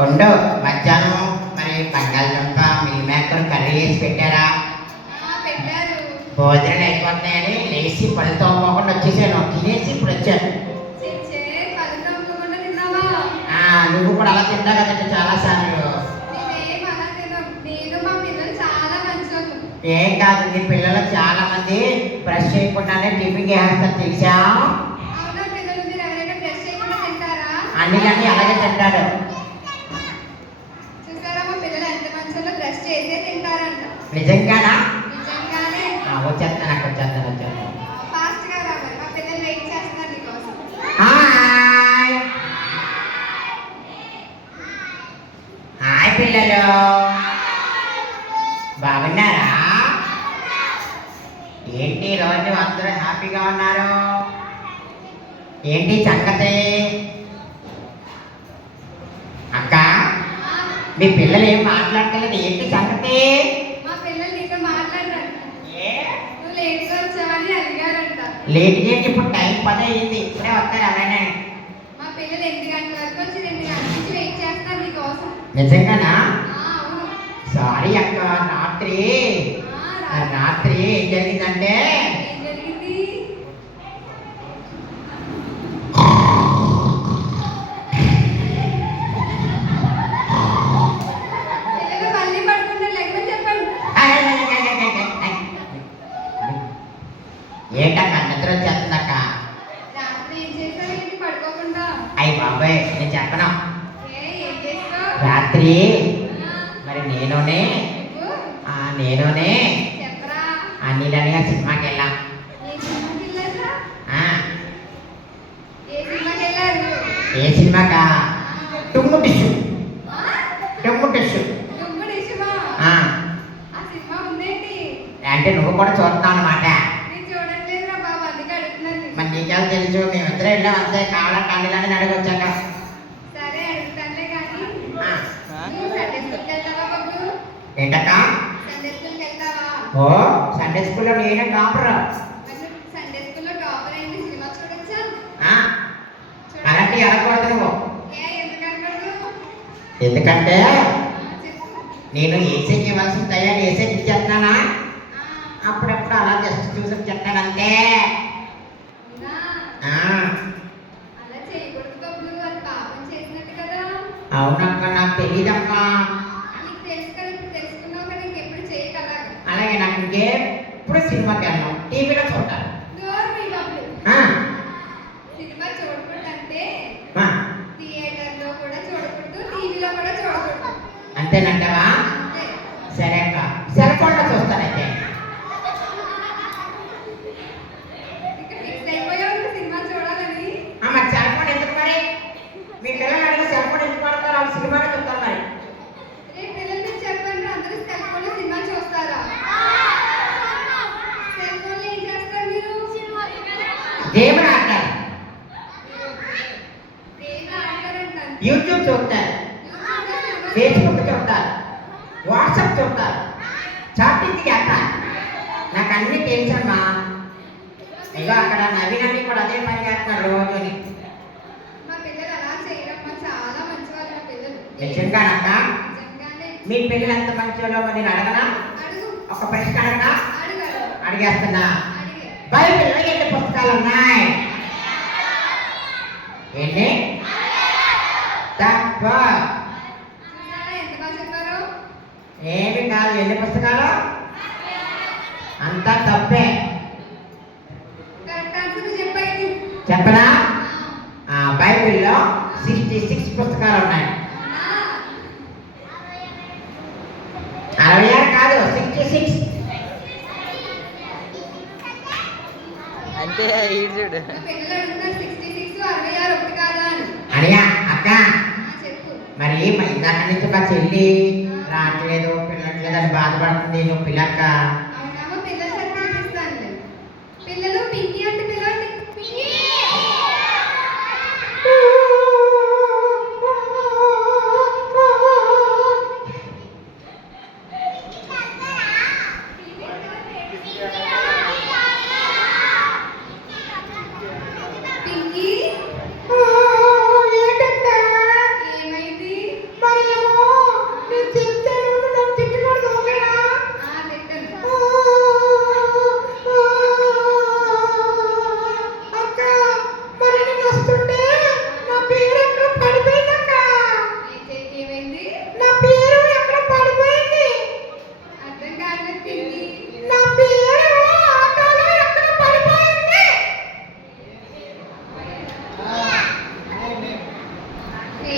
ఉండు. మధ్యాహ్నం మరి బంగాళదుంప మిల్ మేకర్ కర్రీ వేసి పెట్టారా? పెట్టారు. భోజనాలు అయిపోతున్నాయని లేచి పళ్ళు తోమకుండా వచ్చేసాను. తినేసి ఇప్పుడు వచ్చాను. నువ్వు కూడా అలా తింటా కదండి చాలా సార్లు. ఏం కాదు, నీ పిల్లలు చాలా మంది బ్రష్ చేయకుండానే టిఫిన్ చేస్తారు తెలుసా? అన్ని అలాగే తింటాడు. నిజంగానా? వచ్చేస్తాను హాయ్ పిల్లలు, బాగున్నారా? ఏంటి రోజు అందరూ హ్యాపీగా ఉన్నారు? ఏంటి సంగతి? అక్క, మీ పిల్లలు ఏం మాట్లాడలేదు, ఏంటి సంగతి? లేట్ చేసి ఇప్పుడు టైం 10 అయింది, ఇప్పుడే వస్తారు ఎవరైనా? నిజంగానా? సారీ అక్క, రాత్రి ఏం జరిగిందంటే ఏంటక్క నిద్ర వచ్చేస్తుందక్క? అయ్యి బాబాయ్ నేను చెప్పను. రాత్రి మరి నేనునే అన్నిలనిగా సినిమాకి వెళ్ళాం. ఏ సినిమాకా? టుమ్ము టిష్యూ. అంటే నువ్వు కూడా చూస్తున్నావు అన్నమాట. మరి నీకెలా తెలుసు? మేమిద్దరం వెళ్ళాం అంతే, కావాలంటే అన్నిలని అడగొచ్చాక. ఏంటక్క? ఓ సండే స్కూల్లో నేనే టాపర్. అలాంటి అడగకూడదు నువ్వు. ఎందుకంటే నేను ఏసీకి ఇవ్వాల్సిన తయారు ఏసీకి ఇచ్చేస్తున్నానా? అప్పుడప్పుడు అలా జస్ట్ చూసి చెప్తానంతే. అవునక్క, నాకు తెలియదక్క. అలాగే నాకు ఇంకెప్పుడు సినిమాకి వెళ్ళాం, టీవీలో చూడాలి. అంతేనంటావా? సరే అక్క, సెల్ ఫోన్లో చూస్తానైతే. మరి సెల్ ఫోన్ ఎందుకు? మరి మీ పిల్లలు అడిగి సెల్ ఫోన్ ఎందుకు పడతారు? వాళ్ళు సినిమాలో చూస్తారు. మరి గేమ్ ఆడతారు, యూట్యూబ్ చూస్తారు, ఫేస్బుక్ చూస్తారు, వాట్సాప్ చూస్తారు, చాటింగ్ చేస్తారు. నాకు అన్ని తెలుసమ్మా. ఇక అక్కడ నవీనని కూడా అదే పని చేస్తున్నారు రోజుని. నిజంగానక్క? మీ పిల్లలు ఎంత మంచిలో నేను అడగనా? ఒక ప్రశ్న అడగనా? అడిగేస్తున్నా. బైబిల్లో ఎన్ని పుస్తకాలు ఉన్నాయి? ఎన్ని? తప్ప. ఏమి కాదు, ఎన్ని పుస్తకాలు? అంతా తప్పే. చెప్పనా? బైబిల్లో 66 పుస్తకాలు ఉన్నాయి. 66 కాదు, 66. అంటే చూడు అనియా అక్క, మరి ఇందాక నుంచి మా చెల్లి రావట్లేదు, పిల్లట్లేదు అని బాధపడుతుంది. నువ్వు పిల్లక్క.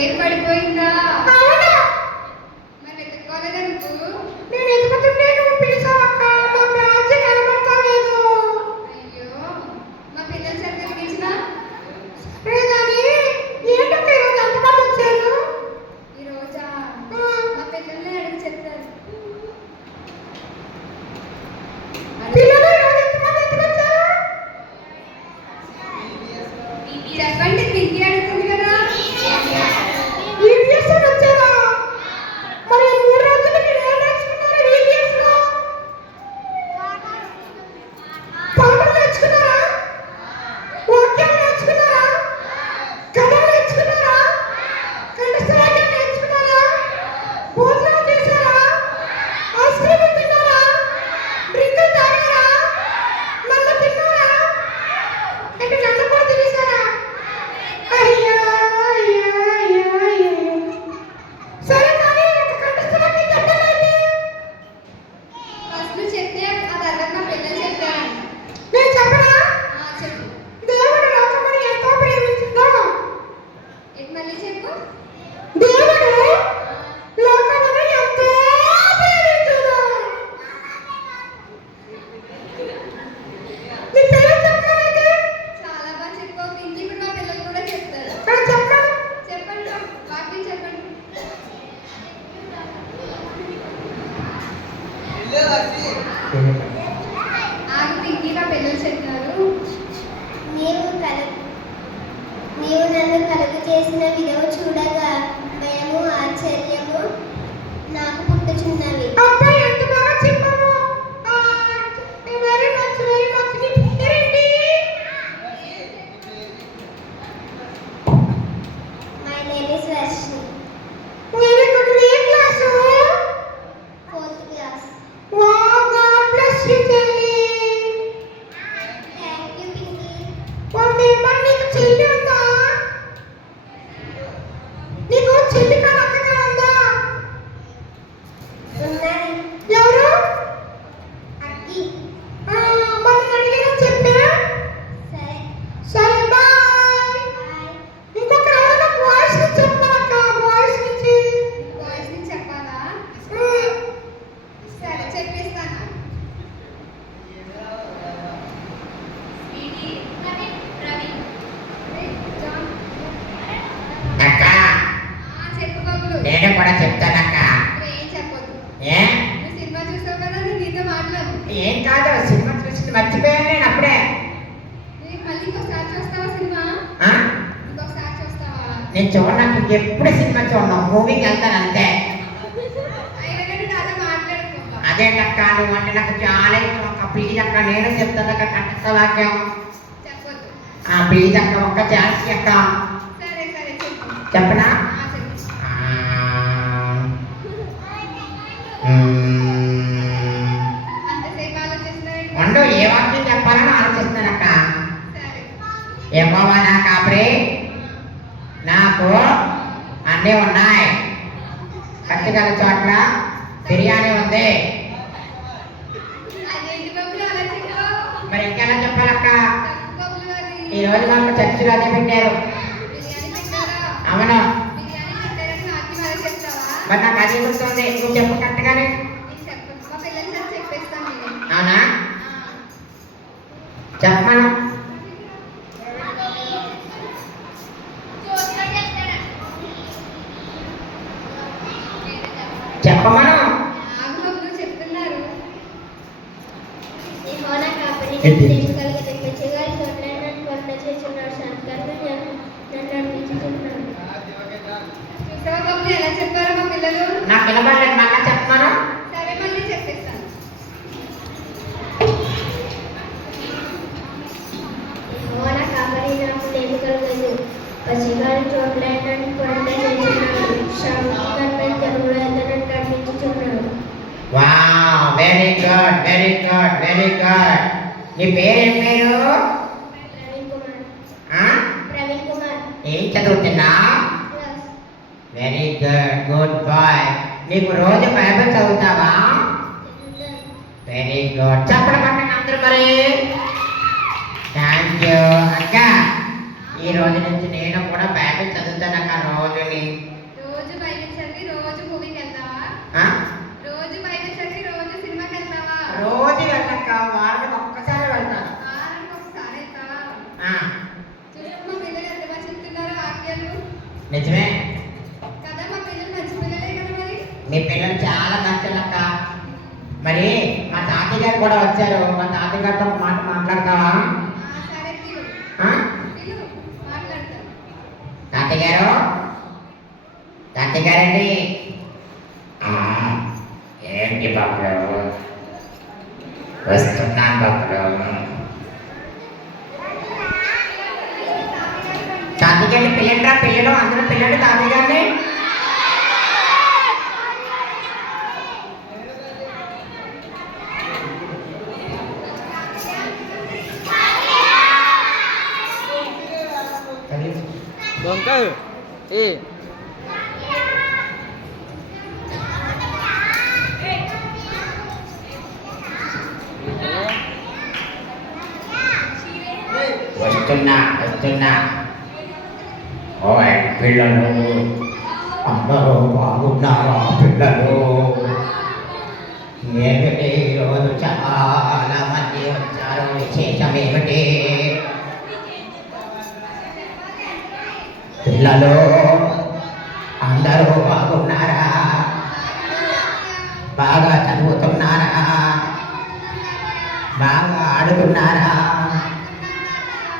ఏం పడిపోయిందా? అవును. మరి వెతుక్కోలేదా నువ్వు? నేను ఎదుగుతుంటే నువ్వు పిలిచావు అక్క. నా బ్యాగ్ కనబడతలేదు. అయ్యో, మా పిల్లలు సరిగ్గా పిలిచినా? సరే కానీ ఏంటక్క ఈరోజు ఎంతమంది వచ్చారు? ఈ రోజా ఆ, మా పిల్లల్ని అడిగి చెప్తారు. పిల్లలు ఈరోజు ఎంతమంది ఎందుకు వచ్చారు? చెప్పండి, పింకీ అడుగుతుంది కదా. EVS అని వచ్చారా? మరి ఈ 3 రోజులు మీరు ఏం నేర్చుకున్నారు EVS లో? పాటలు నేర్చుకున్నారా? వాక్యాలు నేర్చుకున్నారా? కథలు నేర్చుకున్నారా? కంఠస్థవాక్యం నేర్చుకున్నారా? భోజనం చేశారా? ఐస్ క్రీమ్ తిన్నారా? డ్రింకులు తాగారా? నన్ను తిన్నారా? అంటే నన్ను కూడా తినేశారా? అయ్యో, అయ్యో, అయ్యో, అయ్యో. సరే కానీ ఒక కంఠస్థవాక్యం చెప్పండి. ఫస్ట్ నువ్వు చెప్తే ఆ తర్వాత మా పిల్లలు చెప్తారు. నేను చెప్పనా? చెప్పు. దేవుడు లోకమును ఎంతో ప్రేమించిందో. ఇది మళ్ళీ చెప్పు. దేవుడు లోకమును ఎంతో ప్రేమించును. నీ పేరు చెప్పమంటే చాలా బాగా చెప్పావు పింకీ. ఇప్పుడు మా పిల్లలు కూడా చెప్తారు. చెప్పను. చెప్పండి రా, వాక్యం చెప్పండి. ఆగు పింకీ, మా పిల్లలు చెప్తున్నారు. నీవు నన్ను కలుగు చేసిన విధము చూడగా భయము ఆశ్చర్యము నాకు పుట్టుచున్నవి. అబ్బా ఎంత బాగా చెప్పావు. Very much very much. నీ పేరేంటి? My name is Varshini. Very good. ఏ class? 4th class. Wow, God bless you చెల్లి. Thank you Pinky. ఓకే, మరి నీకు చెల్లి ఉందా? నీకు చెల్లి కాదు అక్క కాదు ఉందా? ఉన్నది ఎవరు? అక్కి. మరి అడిగినా చెప్పే. సరే సరే బాయ్. బాయ్. ఇంకొక ఎవరైనా వాయిస్ నుంచి చెప్పాలక్క. వాయిస్ నుంచి. వాయిస్ నుంచి చెప్పాలా? ఆ, సరే చెప్పేస్తాను. జాన్. అక్క చెప్పు బబ్బులు. నేను కూడా చెప్తానక్క. నువ్వు ఏం చెప్పొద్దు. ఏ నువ్వు సినిమా చూసావు కదా, నేను నీతో మాట్లాడు. ఏం కాదు, సినిమా చూసి మర్చిపోయాను నేను అప్పుడే. మళ్ళీ ఇంకొకసారి చూస్తావా సినిమా? ఆ? ఇంకొకసారి చూస్తావా? నేను చూడడానికి ఎప్పుడు సినిమా చూడను, మూవీకి వెళ్తాను అంతే. అయినా కానీ నాతో మాట్లాడుకోవా? అదేంటక్క, నువ్వు అంటే నాకు చాలా ఇష్టం అక్క. ప్లీజ్ అక్క, నేను చెప్తానక్క కంఠస్థవాక్యం. చెప్పొద్దు. ప్లీజ్ అక్క, ఒక్క ఛాన్స్ అక్క. సరే సరే చెప్పు. చెప్పనా? చెప్పు. అంతసేపు ఆలోచిస్తున్నావు. వండు ఏ వాక్యం చెప్పాలని ఆలోచిస్తున్నానక్క. సరే. యెహోవా నా కాపరి, నాకు అన్నీ ఉన్నాయి. కత్తిగల చోట్ల బిర్యానీ ఉంది. అదేంటి బబ్బులు అలా చెప్పావు? మరి ఇంకెలా చెప్పాలక్క? తప్పు బబ్బులు అది. ఈ రోజు మాకు చర్చిలో అదే పెట్టారు. బిర్యానీ పెట్టారా? అవును. బిర్యానీ పెట్టారని నాకు అలా చెప్తావా? మరి నాకు అది గుర్తుంది, నువ్వు చెప్పు కరెక్ట్గానే. నీకు చెప్పు. మా పిల్లలు సార్ చెప్పేస్తాను నేను. అవునా? చెప్పమను. చెప్పమను. ఆగు బబ్బులు చెప్తున్నారు. యెహోవా కాపరి ఏంటి? నేను కలిగిన మంచిగారి చోట్ల నన్ను కొండ చేస్తున్నాడు. సంకల్పం నన్ను నడిపించుతున్నాడు. చూసావా బబ్బులు ఎలా చెప్పారో మా పిల్లలు? నాకు వినబడలేదు, మళ్ళా చెప్పమను. సరే మళ్ళీ చెప్పేస్తాను. యెహోవా కాపరి నాకు నేను కలుగదు. పసిగారి చోట్ల నన్ను కొండ చేస్తున్నాడు. సంకల్పం జనుల నన్ను నడిపించుతున్నాడు. Wow, very good very good very good. నీ పేరేం పేరు? ప్రవీణ్ కుమార్. ఆ? ప్రవీణ్ కుమార్. ఏం చదువుతున్నా? Class. Very good, good boy. నీకు రోజు బైబిల్ చదువుతావా? Very good. చెప్పడం పట్టండి అందరూ మరి. థ్యాంక్ యూ అక్క. ఈ రోజు నుంచి నేను కూడా బైబిల్ చదువుతానక్క రోజుని. రోజు బైబిల్ చదివి రోజు మూవీకి వెళ్తావా? ఆ? రోజు బైబిల్ చదివి రోజు సినిమాకి వెళ్తావా? రోజు వెళ్ళక్క, వారానికి ఒక్కసారి వెళ్తాను. వారానికి ఒకసారి వెళ్తావా? ఆ, చూడు మా పిల్లలు ఎంత బాగా చెప్తున్నారు వాక్యాలు. నిజమే. కదా మా పిల్లలు మంచి పిల్లలే కదా మరి. మీ పిల్లలు చాలా నచ్చలక్క. మరి మా తాతయ్య గారు కూడా వచ్చారు. మా తాతయ్య గారితో ఒక మాట మాట్లాడతావా? సరే పిలు ఆ? పిలు మాట్లాడతాను. తాతయ్య గారు, తాతయ్య గారండి. ఏంటి బాబు, వస్తున్నాను బాబు. తాతయ్య గారిని పిల్లండి, పిల్లలు అందరూ పిల్లండి తాతయ్య గారిని. Bongkar. Eh. వస్తున్నా. ఓయ్ పిల్లలు, అందరూ బాగున్నారా పిల్లలు? ఏమిటి ఈరోజు చాలా మంది వచ్చారు, విశేషం ఏమిటి? పిల్లలు అందరూ బాగున్నారా? బాగా చదువుతున్నారా? బాగా ఆడుతున్నారా?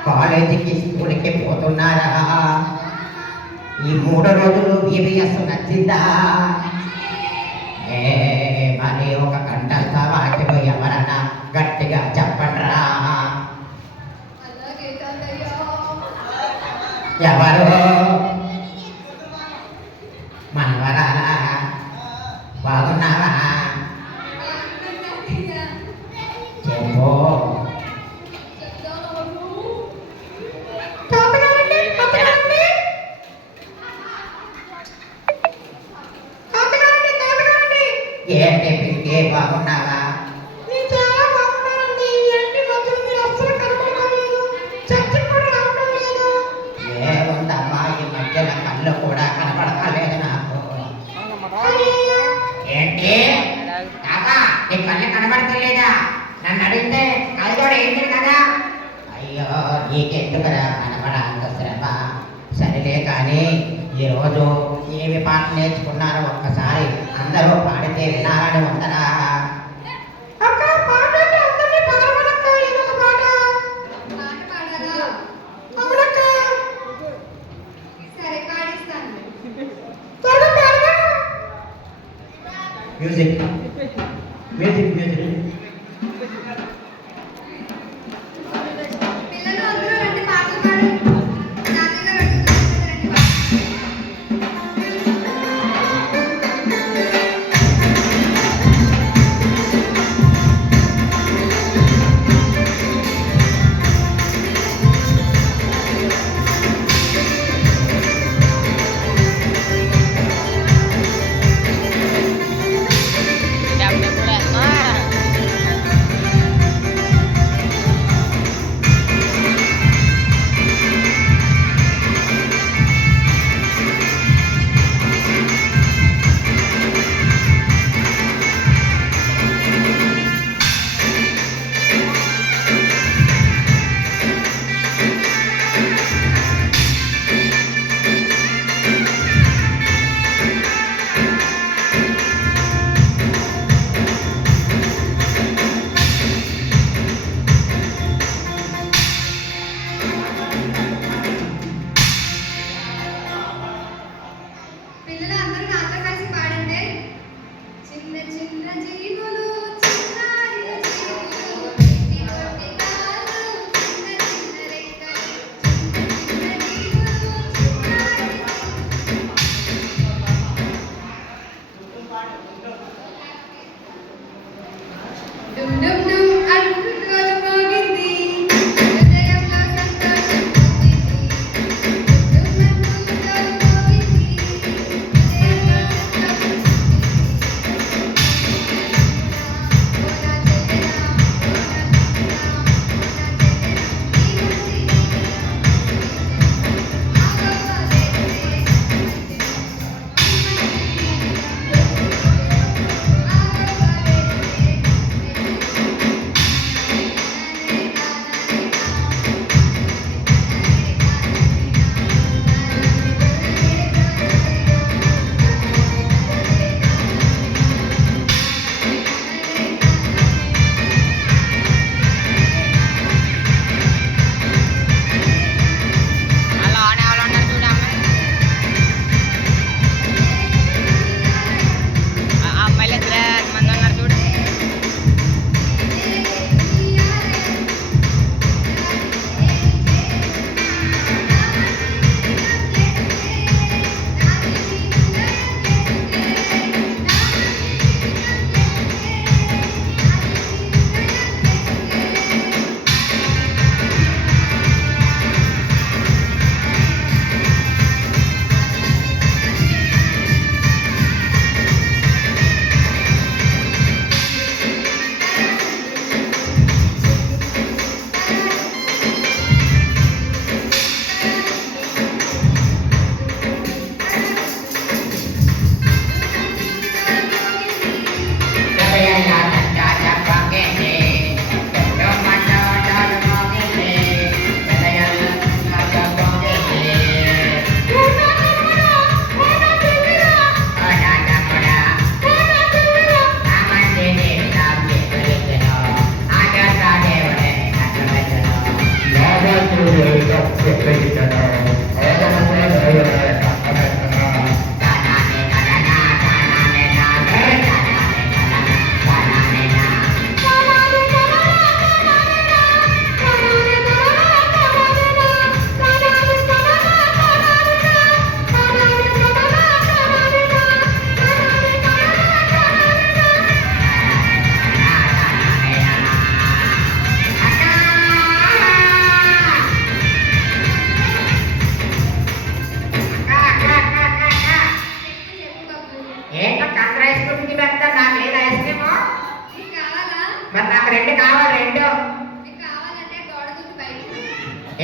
కాలేజీకి స్కూల్కి పోతున్నారా? ఈ 3 రోజులు VBS నచ్చిందా? మరి ఒక కంఠస్థ వాక్యం ఎవరన్నా గట్టిగా చెప్పండ్రా. అలాగే తాతయ్య. ఎవరు? మనవరాలా? బాగున్నావా? చెప్పు. తాతగారండి, తాతగారండి. తాతగారండి. ఏంటి పింకే, బాగున్నావా? నేను చాలా బాగున్నానండి. ఏంటి మధ్యలో మీరు అస్సలు కనపడడం లేదు, చర్చికి కూడా రావడం లేదు. ఏముందమ్మా, ఈ మధ్యన కళ్ళు కూడా కనపడలేదు నాకు. అయ్యయ్యో. ఏంటి తాతా, నీ కళ్ళు కనబడతలేదా? నన్ను అడిగితే కళ్ళతోడు ఏంటి కదా? అయ్యో, నీకెందుకురా కనబడాల్సిన శ్రమ. సరేలే కానీ ఈరోజు ఏమి పాట నేర్చుకున్నారో ఒక్కసారి అందరూ పాడితే వినాలని ఉందరా? అక్క పాడండి, అందరినీ పాడమనక్క, ఏదో ఒక పాట. పాట పాడాలా? అవునక్క. సరే పాడిస్తాను. త్వరగా పాడమను. Music music music. పిల్లలు అందరూ రండి పాటలు పాడండి. తాతయ్య గారు అడుగుతున్నారు రండి పాడండి. Jam ni pula.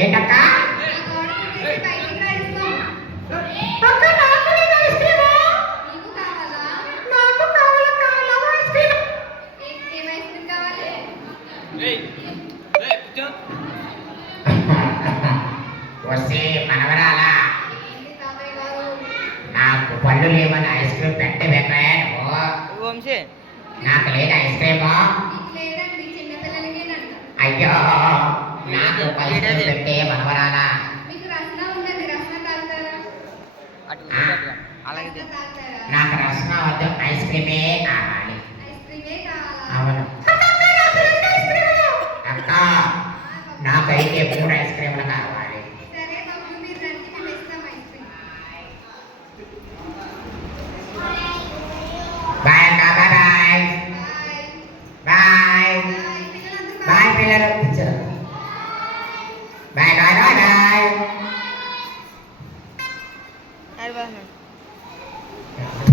ఏంటక్క నా గోడ కుట్టేసి బయటికి రాయిస్తాం. అక్క నాకు లేదు ఐస్ క్రీము. నీకు కావాలా? నాకు కావాలక్క లవ్ ఐస్ క్రీమ్. ఏం ఐస్ క్రీమ్ కావాలి? వస్తే మనవరాలా ఏంటి తాతయ్య గారు? నాకు పళ్ళు లేవని ఐస్ క్రీమ్ పెట్టబెట్టే నువ్వు వంశీ నాకు లేదు ఐస్ క్రీము నీకు లేదండి, చిన్నపిల్లలకేనంట. అయ్యో నాకు ఐస్ క్రీమ్ పెట్టే మనవరాలా మీకు రసన ఉందండి, రసన తాగుతారా? అటు చూడు, అలాగే రసన తాగుతారా? నాకు రసన వద్దు ఐస్ క్రీమే కావాలి ఐస్ క్రీమే కావాలా? అవును అక్క నాకైతే 3 ఐస్ క్రీములు కావాలి సరే బాబు, మీరు రండి, మేము ఇస్తాం ఐస్ క్రీమ్. బాయ్ అక్క bye bye bye bye bye పిల్లలందరూ బాయ్ పిల్లలు బాయ్ బాయ్ బాయ్ బాయ్ అటు